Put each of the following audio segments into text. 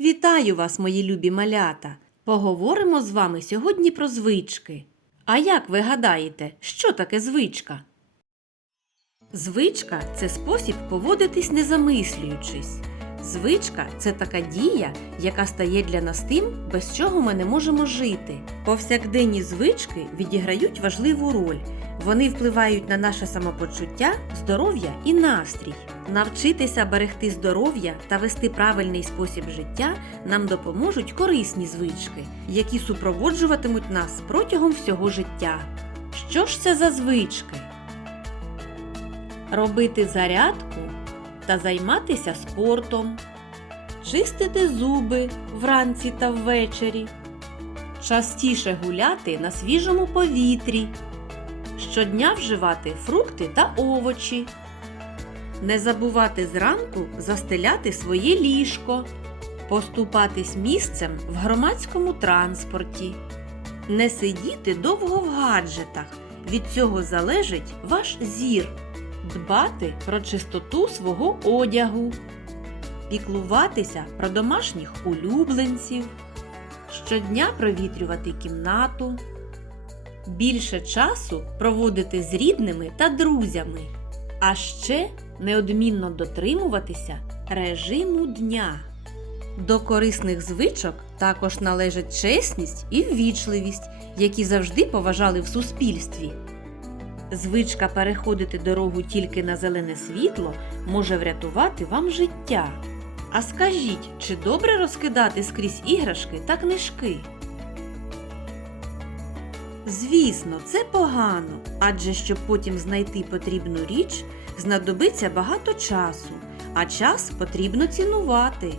Вітаю вас, мої любі малята! Поговоримо з вами сьогодні про звички. А як ви гадаєте, що таке звичка? Звичка це спосіб поводитись не замислюючись. Звичка це така дія, яка стає для нас тим, без чого ми не можемо жити. Повсякденні звички відіграють важливу роль. Вони впливають на наше самопочуття, здоров'я і настрій. Навчитися берегти здоров'я та вести правильний спосіб життя нам допоможуть корисні звички, які супроводжуватимуть нас протягом всього життя. Що ж це за звички? Робити зарядку та займатися спортом, чистити зуби вранці та ввечері, частіше гуляти на свіжому повітрі, щодня вживати фрукти та овочі, не забувати зранку застеляти своє ліжко, поступатись місцем в громадському транспорті, не сидіти довго в гаджетах. Від цього залежить ваш зір дбати про чистоту свого одягу, піклуватися про домашніх улюбленців, щодня провітрювати кімнату, більше часу проводити з рідними та друзями, а ще неодмінно дотримуватися режиму дня. До корисних звичок також належать чесність і ввічливість, які завжди поважали в суспільстві. Звичка переходити дорогу тільки на зелене світло може врятувати вам життя. А скажіть, чи добре розкидати скрізь іграшки та книжки? Звісно, це погано, адже щоб потім знайти потрібну річ, знадобиться багато часу, а час потрібно цінувати.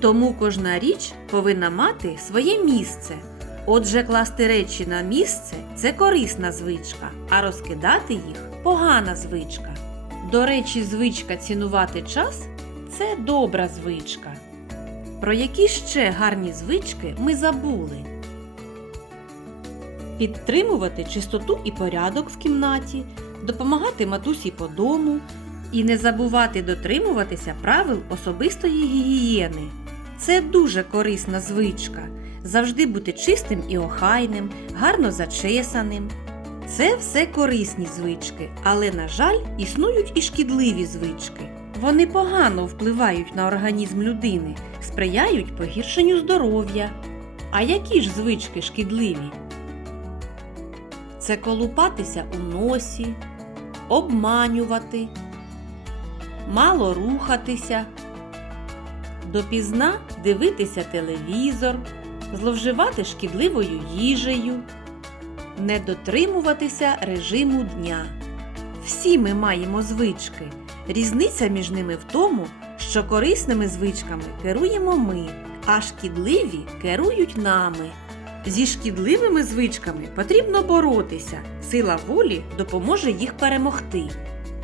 Тому кожна річ повинна мати своє місце. Отже, класти речі на місце це корисна звичка, а розкидати їх погана звичка. До речі, звичка цінувати час це добра звичка. Про які ще гарні звички ми забули? Підтримувати чистоту і порядок в кімнаті, допомагати матусі по дому і не забувати дотримуватися правил особистої гігієни. Це дуже корисна звичка завжди бути чистим і охайним, гарно зачесаним. Це все корисні звички, але, на жаль, існують і шкідливі звички. Вони погано впливають на організм людини, сприяють погіршенню здоров'я. А які ж звички шкідливі? Це колупатися у носі, обманювати, мало рухатися, допізна дивитися телевізор, зловживати шкідливою їжею, не дотримуватися режиму дня. Всі ми маємо звички. Різниця між ними в тому, що корисними звичками керуємо ми, а шкідливі керують нами. Зі шкідливими звичками потрібно боротися. Сила волі допоможе їх перемогти.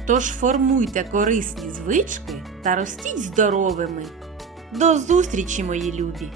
Тож формуйте корисні звички та ростіть здоровими. До зустрічі, мої любі!